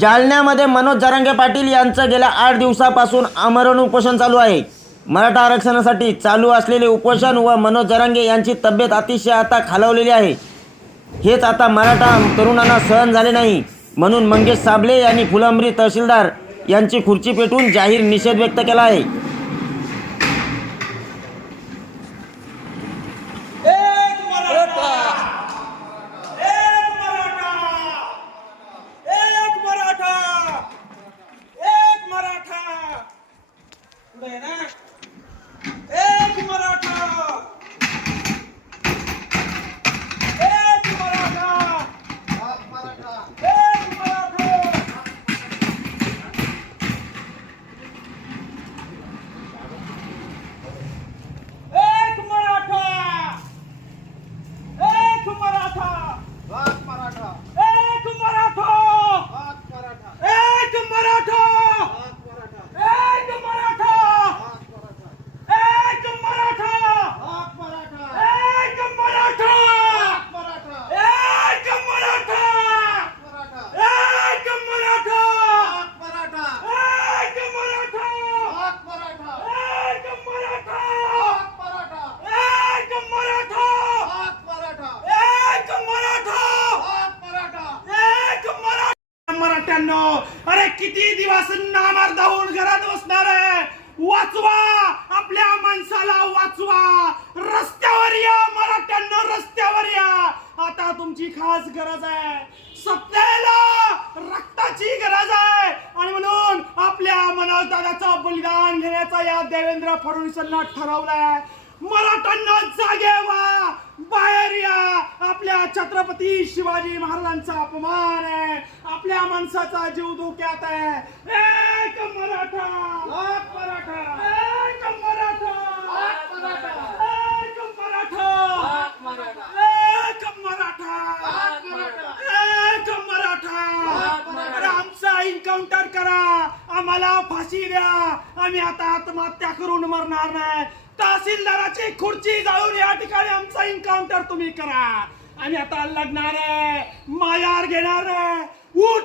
जालन्यामध्ये मनोज जरांगे पाटील यांचं गेल्या आठ दिवसापासून आमरण उपोषण चालू आहे. मराठा आरक्षणासाठी चालू असलेले उपोषण व मनोज जरांगे यांची तब्येत अतिशय आता खालावलेली आहे. हेच आता मराठा तरुणांना सहन झाले नाही. म्हणून मंगेश साबळे यांनी फुलंब्री तहसीलदार यांची खुर्ची पेटून जाहीर निषेध व्यक्त केला आहे. मराठा अरे किती दिवस नामार धावून घरात बसणार आहे? वाचवा आपल्या माणसाला वाचवा. रस्त्यावर या मराठ्यांना रस्त्यावर या. आता तुमची खास गरज आहे. सत्तेला रक्ताची गरज आहे. आणि म्हणून आपल्या मनोज दादाचं बलिदान घेण्याचा या देवेंद्र फडणवीसांना ठरवलंय. मरा जागे व्हा बाहेर या आपल्या छत्रपती शिवाजी महाराजांचा अपमान आहे आपल्या माणसाचा जीव धोक्यात आहे एक मराठा एक मराठा एक मराठा एक मराठा एक मराठा एक मराठा अरे आमचा एन्काउंटर करा आम्हाला फाशी द्या आम्ही आता आत्महत्या करून मरणार नाही तहसीलदाराची खुर्ची जाळून या ठिकाणी आमचा एन्काउंटर तुम्ही करा आणि आता लढणार आहे मायार घेणार आहे. उठ!